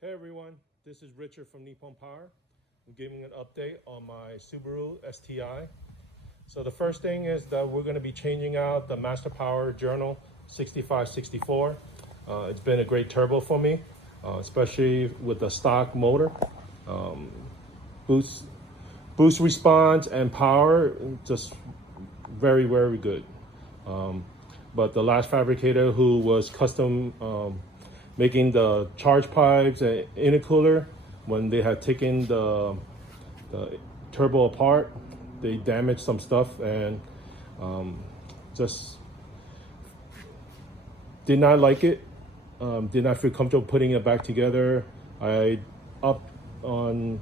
Hey everyone, this is Richard from Nippon Power. I'm giving an update on my Subaru STI. So the first thing is that we're going to be changing out the Master Power Journal 6564. It's been a great turbo for me, especially with the stock motor. Boost response and power, just very, very good. But the last fabricator who was custom making the charge pipes and intercooler, when they had taken the turbo apart, they damaged some stuff and just did not like it. Did not feel comfortable putting it back together. I upped on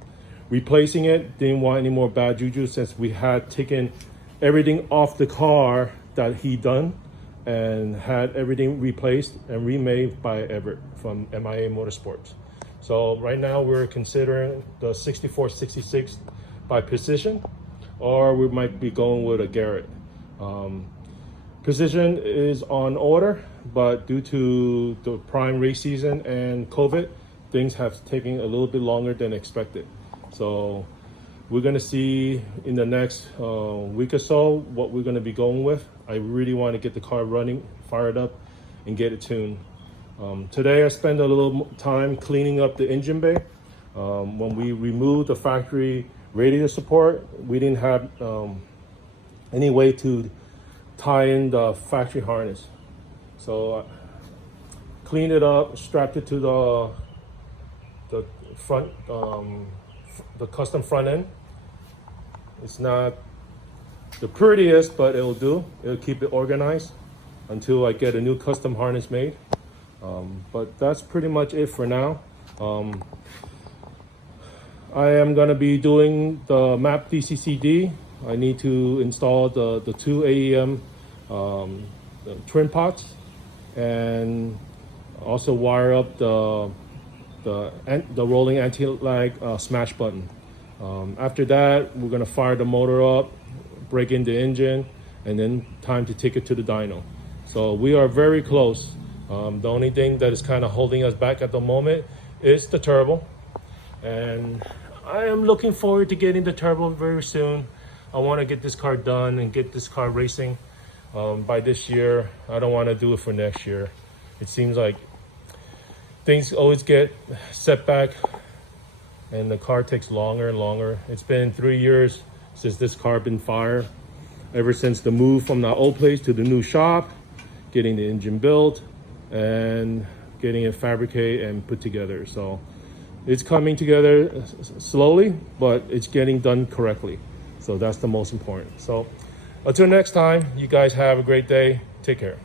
replacing it. Didn't want any more bad juju since we had taken everything off the car that he done and had everything replaced and remade by Everett from MIA Motorsports. So right now we're considering the 6466 by Precision, or we might be going with a Garrett. Precision is on order, but due to the prime race season and COVID, things have taken a little bit longer than expected. So we're gonna see in the next week or so what we're gonna be going with. I really want to get the car running, fired up, and get it tuned. Today I spent a little time cleaning up the engine bay. When we removed the factory radiator support, we didn't have any way to tie in the factory harness. So cleaned it up, strapped it to the front, the custom front end. It's not the prettiest, but it'll do. It'll keep it organized until I get a new custom harness made. But that's pretty much it for now. I am gonna be doing the MAP DCCD. I need to install the two AEM trim pots and also wire up the rolling anti-lag smash button. After that, we're gonna fire the motor up, break in the engine, and then time to take it to the dyno. So we are very close. The only thing that is kind of holding us back at the moment is the turbo. And I am looking forward to getting the turbo very soon. I want to get this car done and get this car racing by this year. I don't want to do it for next year. It seems like things always get set back and the car takes longer and longer. It's been 3 years since this car been fired. Ever since the move from the old place to the new shop, getting the engine built and getting it fabricated and put together. So it's coming together slowly, but it's getting done correctly. So that's the most important. So until next time, you guys have a great day. Take care.